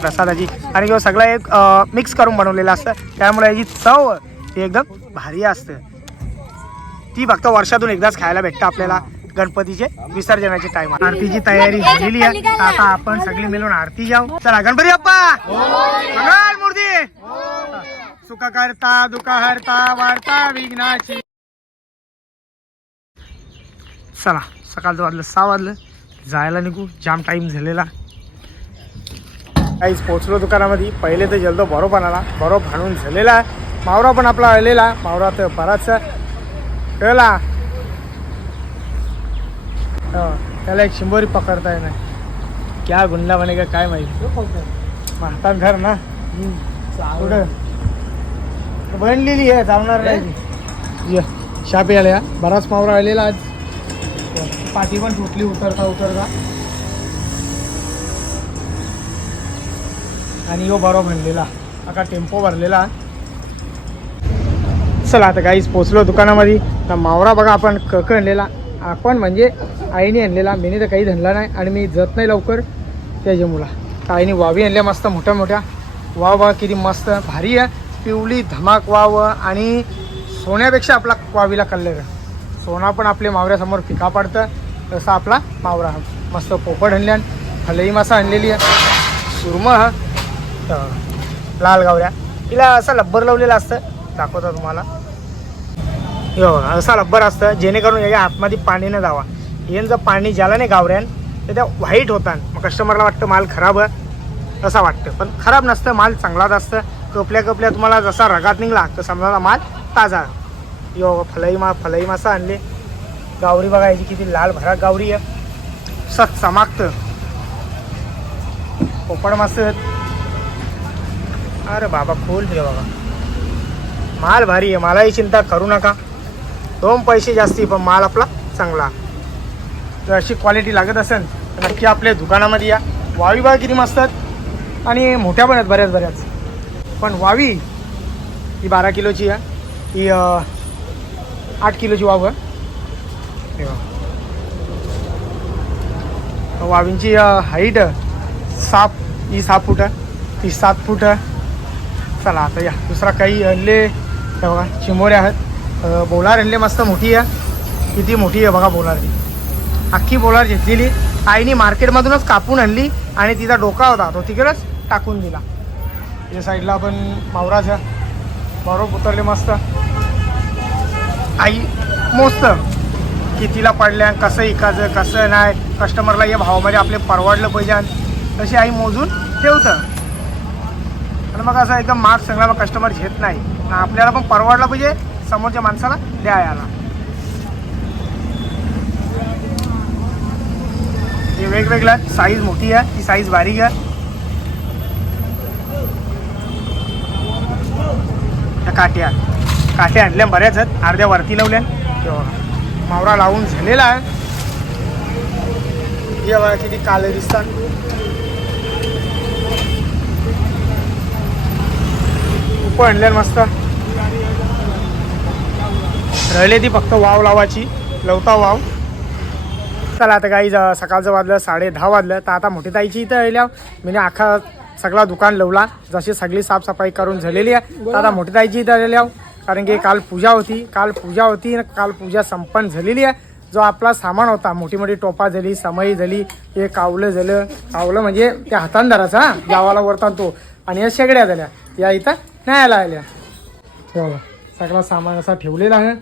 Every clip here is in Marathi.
प्रसादाची. आणि किंवा सगळं एक मिक्स करून बनवलेलं असतं त्यामुळे याची चव ही एकदम भारी असते. ती फक्त वर्षातून एकदाच खायला भेटतं आपल्याला. गणपतीचे विसर्जनाचे टाइम आरतीची तयारी झालेली आहे. आता आपण सगळी मिळून आरती जाऊ. चला गणपती बाप्पा! मूर्ती! सुख करता दुखा हरता वार्ता विघ्नाची. चला सकाळचं वाजलं सहा वाजलं. जायला निघू. जाम टाइम झालेला. काहीच पोचलो दुकानामध्ये. पहिले तर जलदो बरोबर आला बरोबर आणून झालेला. आहे मावरा पण आपला आलेला. मावरा तर बराच. कळला? त्याला एक शिंबोरी पकडता येणार. क्या गुंडा म्हणे का काय माहिती? म्हातार घर ना. कुठं? बनलेली आहे जाणार नाही ती. ये चहा प्यायला या बराच मावरा आलेला आज. पाठी पण तुटली उतरता उतरता. आणि यो बरो भरलेला आता टेम्पो भरलेला. चला आता काहीच पोचलो दुकानामध्ये. तर मावरा बघा आपण कक आणलेला आपण म्हणजे आईने आणलेला मीने तर काही धनला नाही आणि मी जात नाही लवकर. त्याच्या मुला तर आईने वावी आणल्या मस्त मोठ्या मोठ्या. वाव वा किती मस्त. भारी आहे. पिवळी धमाक वाव आणि सोन्यापेक्षा आपला वावीला कलर सोना पण आपल्या मावऱ्यासमोर फिका पडतं. तसा आपला मावरा मस्त पोपट आणल्यान फलई मासा आणलेली आहे. सुरम हा. तर लाल गावऱ्या. तिला असं लब्बर लावलेलं असतं. दाखवता तुम्हाला. हे बघा असा रब्बर असतं जेणेकरून याच्या आतमध्ये पाणी न जावा. येन जर पाणी ज्याला नाही गावऱ्यान तर त्या व्हाईट होतात. मग कस्टमरला वाटतं माल खराब आहे असं वाटतं. पण खराब नसतं माल चांगलाच असतं. कपल्या कपल्या तुम्हाला जसा रगात निघला तर समजा माल ताजा. यो फलई मा फलई मासा आणले. गावरी बघा याची किती लाल भरा गावरी आहे. सत चमाकतं पोपड मासे अरे बाबा खोल दिलं बाबा माल भारी आहे मलाही चिंता करू नका. दोन पैसे जास्ती पण माल आपला चांगला. जर अशी क्वालिटी लागत असेल तर नक्की आपल्या दुकानामध्ये या. वावी बा किती मस्त आहेत. आणि मोठ्या पण आहेत बऱ्याच बऱ्याच. पण वावी ही बारा किलोची आहे. ही आठ किलोची वाव आहे. वावींची हाईट सात ही सहा फूट आहे. ती सात फूट आहे. चला आता या. दुसरा काही हल्ले बघा चिमोरे आहेत. बोलार आणले मस्त मोठी आहे. किती मोठी आहे बघा बोलार अख्खी बोलार घेतलेली. आईने मार्केटमधूनच कापून आणली आणि तिचा डोका होता तो तिकडेच टाकून दिला. या साईडला आपण मावराच्या बरोबर उतरले मस्त. आई मोस्त. कितीला पडल्या कसं इकायचं कसं नाही कस्टमरला या भावामध्ये आपले परवडलं पाहिजे. आणि तशी आई मोजून ठेवतं. आणि मग असं एकदम मार्क्स चांगला मग कस्टमर घेत नाही. आपल्याला पण परवडलं पाहिजे. समोरच्या माणसाला द्यायला. हे वेगवेगळ्या साईज मोठी आहे ती साईज बारीक आहे. त्या काट्या काटे आणल्या बऱ्याच आहेत अर्ध्या वरती लावल्या. मावरा लावून झालेला आहे. बघा किती काले दिसतात. उप आणल्या मस्त. राहिले ती फक्त वाव लावायची लवता वाव. चला आता काही सकाळचं वाजलं साडे दहा वाजलं. तर आता मोठी ताईची इथं आल्या मी अख्खा सगळा दुकान लवला. जशी सगळी साफसफाई करून झालेली आहे. तर आता मोठी ताईची इथं आलेल्या. कारण की काल पूजा होती. काल पूजा होती काल पूजा संपन्न झालेली आहे. जो आपला सामान होता मोठी मोठी टोपा झाली समई झाली हे कावलं झालं. कावलं म्हणजे त्या हातान धरायचं हा गावाला वरतान तो. आणि या शेगड्या झाल्या. या इथं न्यायला आल्या. हो सगळा सामान असा ठेवलेला आहे.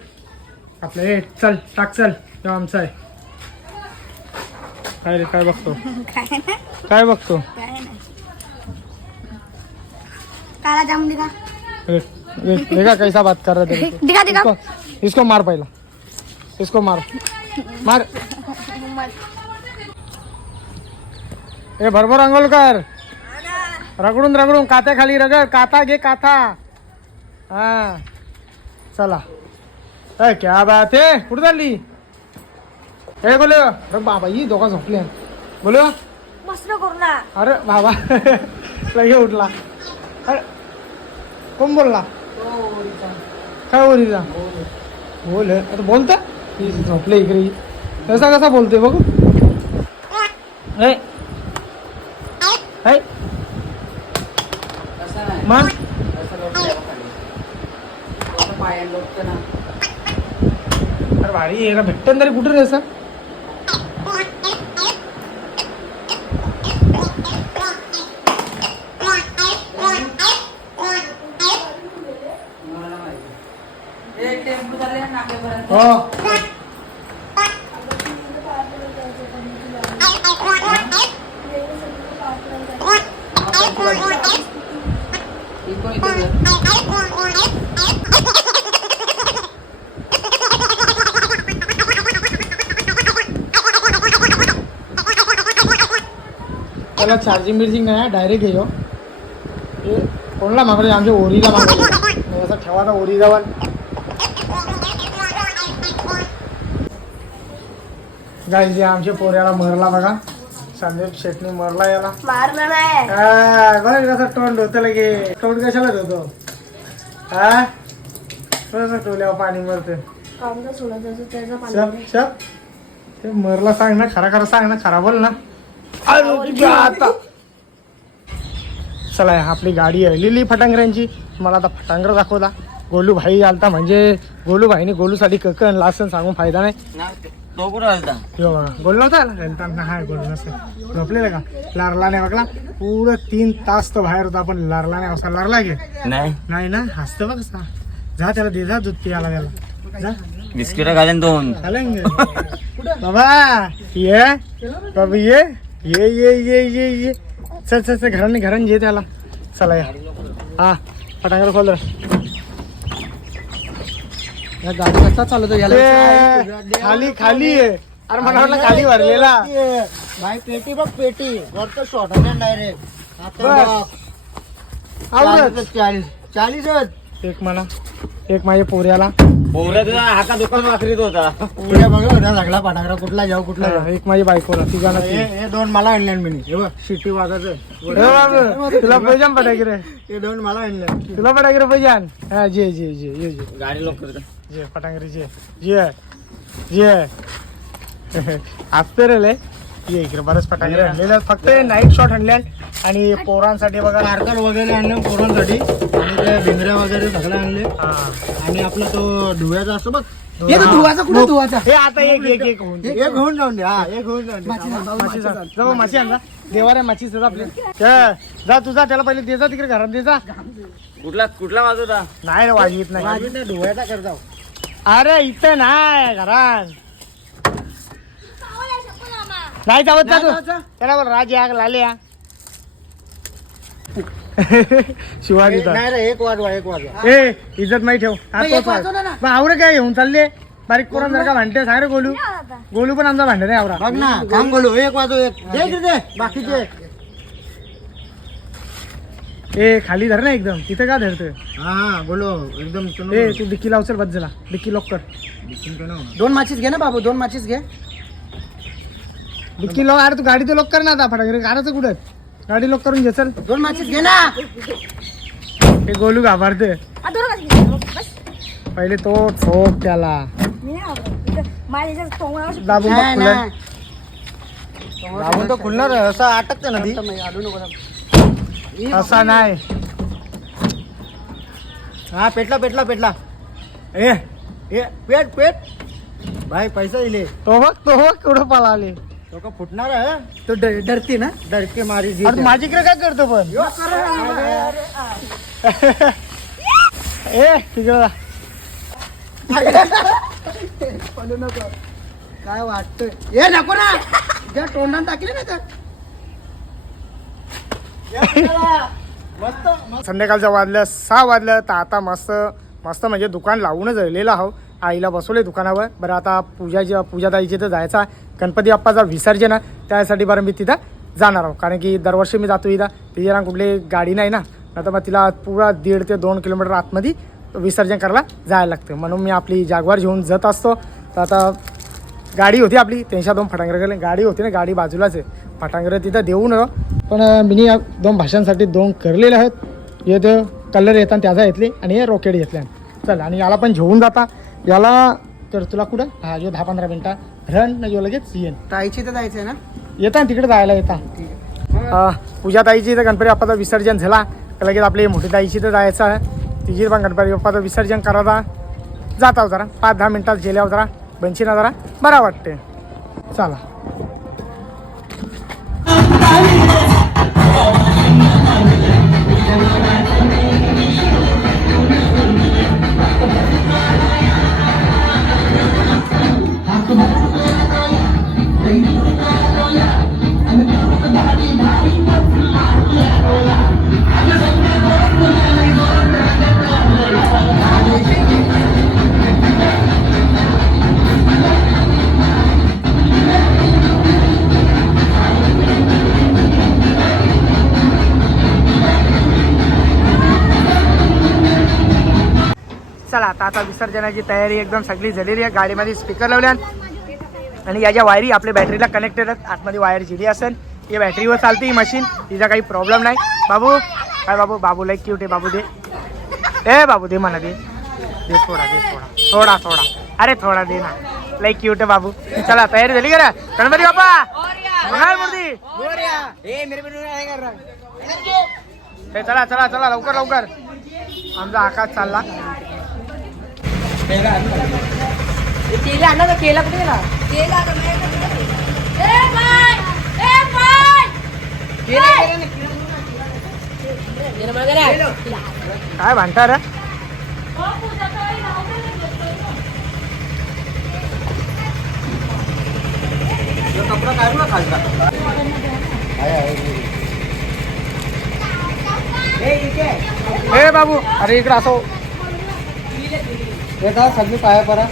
आपलं हे चल टाक चल. तेव्हा आमचं आहे. काय रे काय बघतो? काय बघतो? काला जाम दिखा. रे- रे- देखा कैसा बात कर रहा है दिखा दिखा. इसको इसको मार पहिला. इसको मार. मार. ए भरभर अंघोल कर. रगडून रगडून कात्या खाली रगड. काथा घे काथा हा. चला. ए क्या बात आहे कुठं चालली ए बोल। अरे बाबा ही दोघा झोपले बोलो। मस्त करू ना। अरे बाबा लगे उठला। अरे कोण बोलला? काय ओरीचा बोल आता बोलता ही झोपले इकडे. कसा कसा बोलतोय बघू? ऐ. ऐ. मग अरे भारी आहे का? भेटतं तरी कुठे रे असं? त्याला चार्जिंग बिर्जिंग नाही डायरेक्ट येयो हे कोणला मागवले आमच्या ओरीला मागवले असं ठेवा ओरी जावन गाई जे आमच्या पोऱ्याला मरला बघा. संदीप शेटणी मरला याला. मारलं नाही. बघ कसं तोंड होतं लगे? तोंड कशाला होतो हा? कसं टोल्यावर पाणी मरतं ते मरला सांग ना खरा खरा सांग ना खरा बोल ना. अरे तुझ्या आता चला आपली गाडी आलेली फटांगऱ्यांची. मला आता फटांगर दाखवला गोलू भाई आलता. म्हणजे गोलू भाईने गोलूसाठी ककन लासन सांगून फायदा नाही. गोल नव्हता? त्यांना हाय गोल नसतं. झोपलेलं का? लारला नाही बघला. पुरं तीन तास तो बाहेर होता पण लारला नाही. असा लारला गे नाही. नाही ना? हसतं बघ कसा जा त्याला दे जा दूध पियाला त्याला. जा. बिस्किट घालेन दोन. चालेल बाबा ये. बाबा ये. ये ये ये ये ये. चल चल चल घराने घराने ये त्याला. चला या. हा फटांगर खोल. या गाडी कसा चालवतो याला? खाली खाली आहे. अरे मला वाटलं खाली भरलेला. भाई पेटी बघ पेटी. वरतं शॉर्ट डायरेक्ट बस. आवडत चाळीस चाळीस एक म्हणा. एक माझ्या पोऱ्याला हाका दुकान वाकरीत होता. उद्या बघ उद्या सगळा पाठाकडा कुठला जाऊ कुठला जाऊ. एक माझी बायकोला तिघाला हे हे दोन मला आणले मी हे शिट्टी वाजायचं. तुला पैजा पटाकी रे हे दोन मला आणले तुला पटाकी रे पैजान हा जे जे जे ये जे. गाडी लॉक करत. जे पटांगरी जे. जे जे. असते रे लय ये इकडे बरेच पटांगरे आणलेले आहेत. फक्त नाईट शॉट आणले आणि पोरांसाठी बघा मार्कर वगैरे आणलं पोरांसाठी. आणि ते भिंगऱ्या वगैरे सगळं आणले. हा. आणि आपला तो धुव्याचा असतो बघ. हे तर धुवाचा कुठे धुवाचा हे आता एक एक एक होऊन एक होऊन जाऊन दे. हा एक होऊन जाऊन दे. माची जा. आपली तुझा त्याला पहिले दे जा तिकडे घरात दे जा. कुठला कुठला वाजवता? नाही रे वाजवीत नाही. धुव्याचा करता अरे इथं नाही घरात. नाही जावत जा तू. त्याला बोल राज या लाले या शिवाजी नाही रे एक वाजवा एक वाजवा. ए इज्जत नाही ठेव. हा तोच आहे. मग आवरे काय घेऊन चालले? बारीक पोरण जर का भांडते. सांग रे गोलू. गोलू पण आमचा भांडे नाही आवरा. बघ ना काम बोलू एक वाजव एक. दे इकडे दे. बाकीचे ए खाली धर ना एकदम. तिथे का धरतोय? हा बोलो एकदम ए तू डिक्की लावचल बस झाला डिक्की लॉक कर. दोन माचीस घे ना बाबू दोन माचीस घे. डिक्की लॉक अरे तू गाडी तर लॉक कर ना आता फटाकडे गाडाचं कुठं गाडी लॉक करून घे चल. दोन माचीस घे ना. हे गोलू घाबरते. पहिले तो ठोक त्याला. माझ्या तोंडावर दाबून बघ नाही, खुलं. नाही. दाबून तो खुलणार आहे, असं अटकते ना ती. असा नाही. हा पेटला पेटला पेटला. ए ए पेट पेट. भाई पैसा दिले तो बघ तो बघ केवढं पळाले. तो का फुटणार आहे. तो डरते ना? डरके मारी जी अरे तू माझीकडे काय करतो पण? ए तिकडे जा. काय वाटतंय? ए नको ना. त्या तोंडात टाकले ना तर. संध्याकाळच्या वाजल्या सहा वाजल्या तर आता मस्त मस्त म्हणजे दुकान लावूनच राहिलेलं आहो. आईला बसवले दुकानावर. बरं आता पूजाची पूजाताईची तर आहे. गणपती बाप्पाचा विसर्जन आहे. त्यासाठी बरं मी तिथं जाणार आहो. कारण की दरवर्षी मी जातो इथं. तिच्या कुठली गाडी नाही ना. नाही तर मग तिला पुरा दीड ते दोन किलोमीटर आतमध्ये विसर्जन करायला जायला लागतं. म्हणून मी आपली जागवार घेऊन जात असतो. तर आता गाडी होती आपली. त्यांच्या दोन फटांगरे गेले. गाडी होती ना. गाडी बाजूलाच आहे. फटांगरे तिथं देऊ न पण मी दोन भाषांसाठी दोन करलेले आहेत. येत कलर येतात त्याचा घेतले आणि हे रॉकेट घेतले. चल आणि याला पण घेऊन जाता. याला तर तुला कुठं? हा जो दहा पंधरा मिनटा. रन न जो लगेच येईन. ताईची तर जायचंय ना? येतात तिकडे जायला येतात अं, पूजा ताईची तर गणपती बाप्पाचं विसर्जन झाला. का लगेच आपली मोठी ताईची तर जायचं आहे. तिची पण गणपती बाप्पाचं विसर्जन करायला जाता जरा. पाच दहा मिनटात गेल्यावर जरा. बनशीना जरा बरा वाटते चला. विसर्जनाची तयारी एकदम सगळी झालेली आहे. गाडीमध्ये स्पीकर लावल्या आणि याच्या वायरी आपल्या बॅटरीला कनेक्टेड आहेत. आतमध्ये वायर जिली असेल. ही बॅटरीवर चालते ही मशीन तिचा काही प्रॉब्लेम नाही. बाबू काय बाबू? बाबू लाईक क्यूट आहे बाबू दे. ए बाबू दे मला दे. दे थोडा दे थोडा. थोडा थोडा. अरे थोडा दे ना. लाईक क्यूट आहे बाबू. चला तयारी झाली? गणपती कर रहा ए, चला चला चला लवकर लवकर. आमचा आकाश चालला. केला आणला केला कुठे गेला? काय भांडता रे? कपडा काढू ना खालचा. ए इथे. ए बाबू. अरे इकडे असो. येता सगळी पाया परा.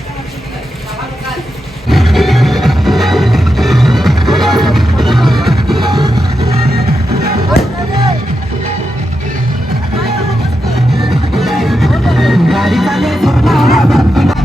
ए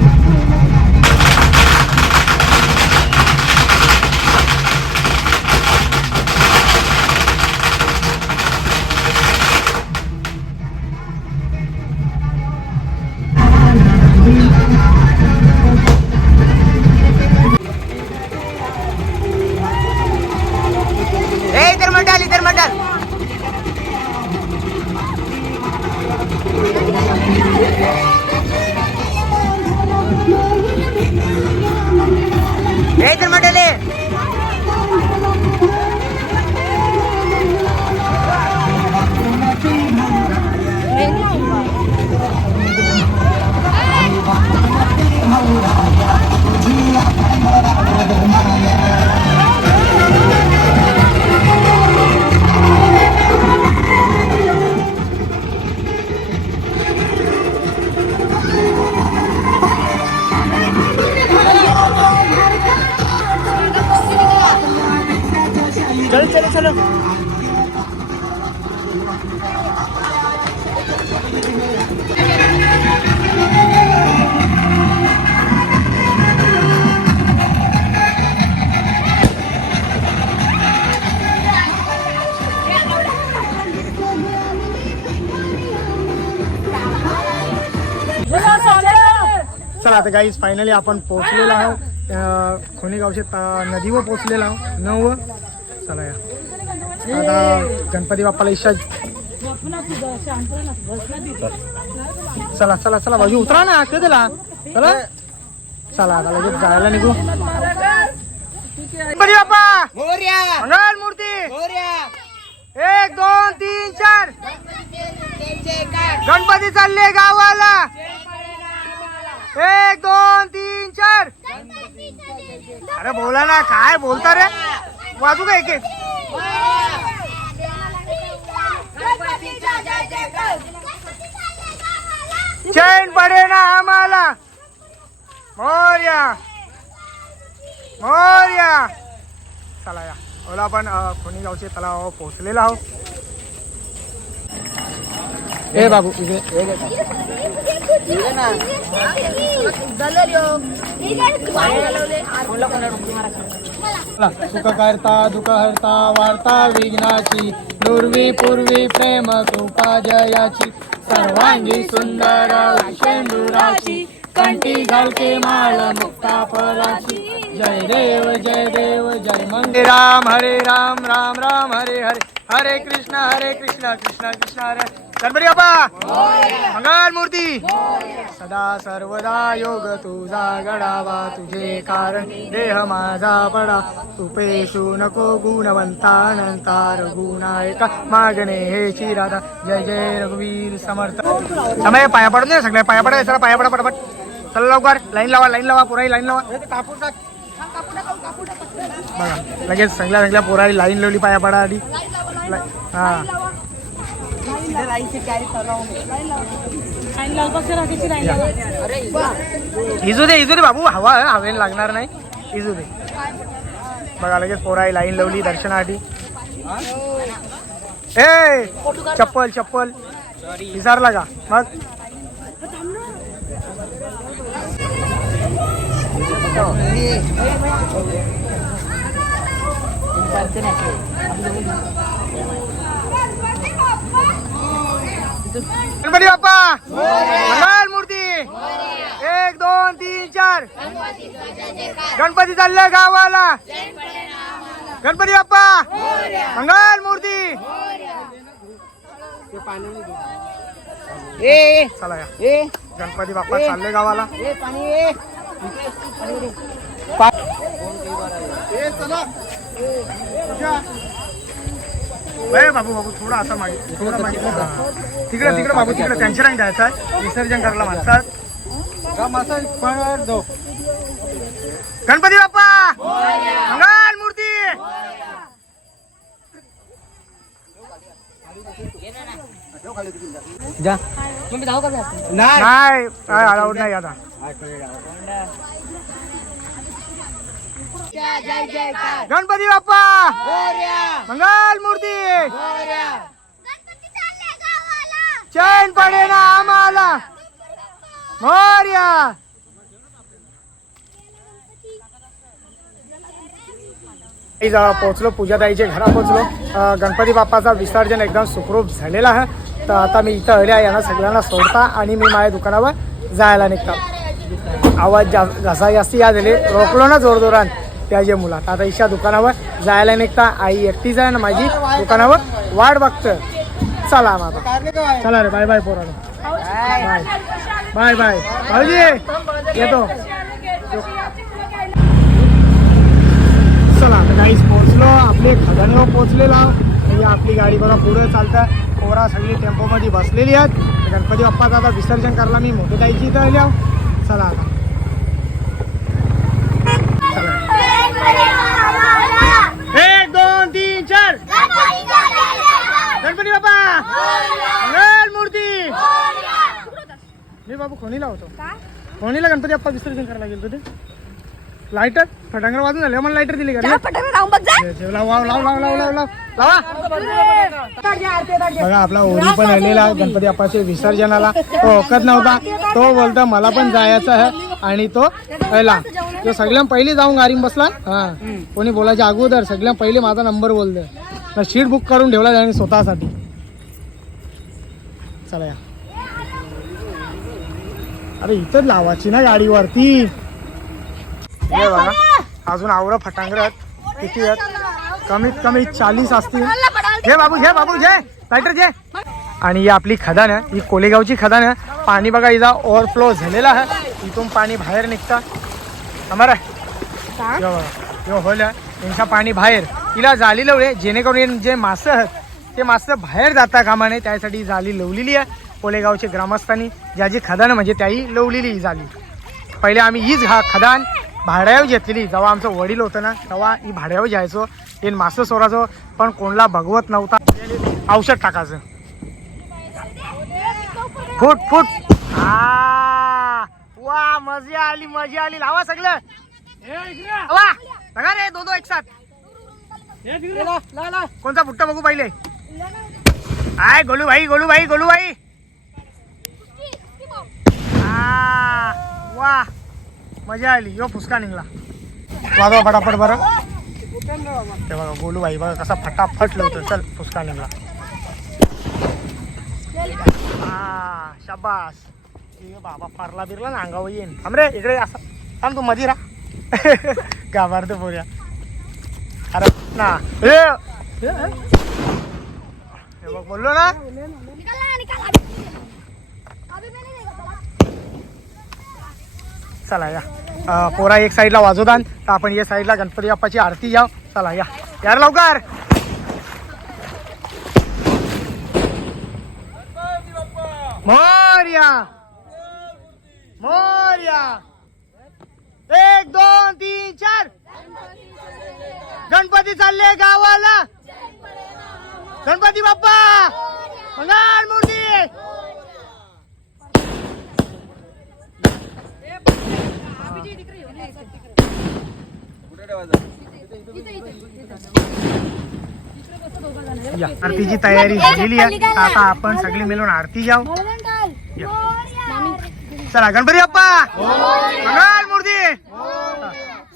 चलो. चला आता गाईज फायनली आपण पोहोचलेलो आहोत. अं, खोनेगावचे नदीवर पोहोचलेलो आहोत. नव चला या. आता गणपती बाप्पाला इच्छा चला चला चला बाजू उतरा ना कधीला चला. चला आता लगेच जायला निघू. गणपती बाप्पा! मोर्या! मंगल मूर्ती! मोर्या! एक दोन तीन चार. गणपती चालले गावाला. एक दोन तीन चार. अरे बोला ना काय बोलता रे? वाजू का एक एक चैन पडे ना आम्हाला। मोर्या। मोर्या। चला या। ओला आपण कोणी गावचे तलाव पोहोचलेला आहोत. ए बाबू इथे. झालं सुख करता दुख हरता वार्ता विघ्नाची दुर्वी पूर्वी प्रेम कृपा जयाची सर्वांगी सुंदर शेंदुराची कंठी घालते माळ मुक्ता फळाची जय देव जय देव जय मंगे राम हरे राम राम राम हरे हरे। हरे कृष्ण हरे कृष्ण कृष्ण कृष्ण हरे। गणपती बाप्पा! मंगल मूर्ती! सदा सर्वदा योग तुझा गडावा तुझे कारण देह माझा पडा। तू पेशू नको गुणवंता रघुनायका मागणे हे चिराधा जय जय रघुवीर समर्थ। समय पाया पडत नाही सगळ्या पाया पडा चला पाया पडा पटापट। चला लवकर लाईन लावा लाईन लावा पुराई लाईन लावा। बघा लगेच चांगल्या चांगल्या पोराई लाईन लावली पाया पडा आधी हा. इजू दे इजू दे बाबू हवा हवेन लागणार नाही. इजू दे. बघा लगेच पोराई लाईन लावली दर्शनासाठी. ए चप्पल चप्पल. विचारला का? मग गणपती बाप्पा! मंगल मूर्ती! एक दोन तीन चार! गणपती चालले गावाला! गणपती बाप्पा! मंगल मूर्ती! चला या. गणपती बाप्पा चालले गावाला. ए बाबू बाबू थोडा आता मागे थोडा मागे. तिकडे तिकडे बाबू तिकडे. त्यांच्या रंग जायचं विसर्जन करायला म्हणतात गणपती बाप्पा! मंगल मूर्ती! नाही अलाउड नाही आता. गणपती बाप्पा! मंगल मूर्ती! चैन पडे ना आम्हाला मोर्या पोहोचलो पूजाताईच्या घरा पोहोचलो. गणपती बाप्पाचा विसर्जन एकदम सुखरूप झालेला आहे. तर आता मी इथं आल्या यांना सगळ्यांना सोडता आणि मी माझ्या दुकानावर जायला निघता. आवाज जा घसा जास्ती या झाले रोखलो ना जोरजोरात. त्याच्या मुलात आता इशा दुकानावर जायला निघता. आई एकटीच आहे ना माझी दुकानावर. वाट बघतं चला मग चला रे बाय बाय पोरानो. बाय. Bye bye. भाऊजी येतो. चला आता काहीच पोहोचलो. आपले खदानगाव पोहोचलेला म्हणजे आपली गाडी बघा पुढे चालतं पोरा सगळी टेम्पोमध्ये बसलेली आहेत. गणपती बाप्पाचं आता विसर्जन करायला मी मोठे जायची इथं आली चला आता. बाबू खोनीला होतो. का? खोनीला गणपती बाप्पा विसर्जन करायला गेलो ते. लायटर फटांगर वाजून झाले. मला लाईटर दिली का? लाव बघा आपला ओरी पण आलेला गणपती बाप्पाच्या विसर्जनाला. तो ओकत नव्हता. तो बोलता मला पण जायचं आहे. आणि तो पहिला तो सगळ्यां पहिली जाऊन गारीम बसला. हा. कोणी बोलायच्या अगोदर सगळ्यां पहिले माझा नंबर बोलतोय. सीट बुक करून ठेवला जाईल स्वतःसाठी. चला या. अरे इथंच लावायची ना गाडीवरती. अजून आवरं फटांगरत किती आहेत? कमीत कमी चाळीस असतील. घे बाबू घे बाबू घे. लायटर घे. आणि ही आपली खदान आहे ही कोलेगावची खदान आहे. पाणी बघा हिचा ओव्हरफ्लो झालेला आहे. इथून पाणी बाहेर निघतं. आहे यो होल. त्यांच्या पाणी बाहेर. तिला जाली लावले जेणेकरून जे मासे आहेत ते मासे बाहेर जाता कामा नये त्यासाठी जाली लावलेली आहे. कोलेगावचे ग्रामस्थांनी ज्याची खदान म्हणजे त्याही लावलेली ही जाली पहिले आम्ही हीच हा खदान भाड्यावर घेतलेली. जेव्हा आमचं वडील होतं ना तेव्हा ही भाड्यावर घ्यायचो. हे मासं सोडायचो पण कोणला भगवत नव्हता. औषध टाकायचं. Foot foot. आ, वा मजा आली मजा आली. लावा सगळं. वा बघा रे दो दो एक साथ कोणता फुट्टा बघू पहिले? आय गोलू भाई गोलू भाई गोलू भाई वा मजा आली. यो फुसका निघला. वाजवा फटाफट बरं. ते बघा गोलू भाई बघा कसा फटाफट लावतो. चल फुसका निघला. हा शाबास. बाबा फारला बिरला ना अंगावर येईन. थांब रे इकडे असं. थांब तू मधी राहा. गाभारतो बोऱ्या अरे ना. हे बघ बोललो ना. चला या. पोरा एक साईडला वाजोदान तर आपण या साईडला गणपती बाप्पाची आरती या. चला या. यार लवकर! मोर्या! मोर्या! एक दोन तीन चार! गणपती चालले गावाला! गणपती बाप्पा! मंगल मूर्ती! आरतीची तयारी झालेली आहे. आता आपण सगळी मिळून आरती जाऊ. चला गणपती बाप्पा! मंगल मूर्ती!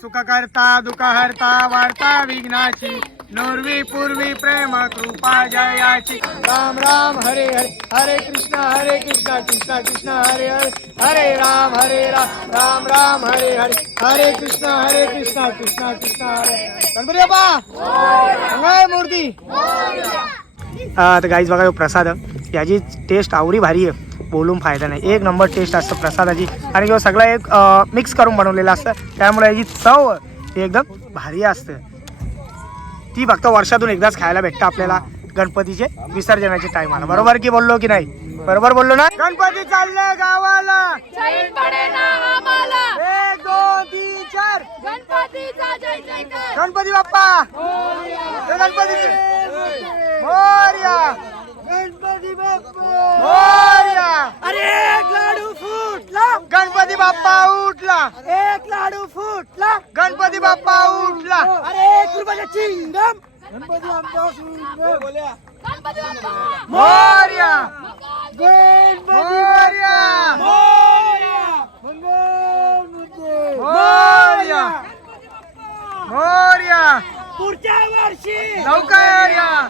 सुख करता दुःख हरता वार्ता विघ्नाची नोरवी पूर्वी प्रेम कृपा जयाची. राम राम हरे हरे. हरे कृष्ण हरे कृष्ण कृष्ण कृष्ण हरे हरे. हरे राम हरे राम. राम राम हरे हरे. हरे कृष्ण हरे कृष्ण कृष्ण कृष्ण हरे गणपती बाप्पा! मूर्ती! तर गाईज बघा प्रसाद. याची टेस्ट आवडी भारी आहे. बोलून फायदा नाही. एक नंबर टेस्ट असतं प्रसादाची. आणि किंवा सगळं एक मिक्स करून बनवलेलं असतं. त्यामुळे याची चव एकदम भारी असते. ती फक्त वर्षातून एकदाच खायला भेटतं आपल्याला गणपतीचे विसर्जनाच्या टायमाला बरोबर की बोललो की नाही? बरोबर बोललो ना? गणपती चालले गावाला. एक दोन तीन चार. गणपती बाप्पा. गणपती मोर्या गणपती. बाप्पा मोर्या. अरे लाडू उठला एक लाडू फुटला. गणपती बाप्पा उठला. अरे एक रुपयाचा चिंगम. गणपती बाप्पा गणपती बाप्पा. मोर्या. मोर्या. मोर्या. मोर्या. पुढच्या वर्षी. लवकर या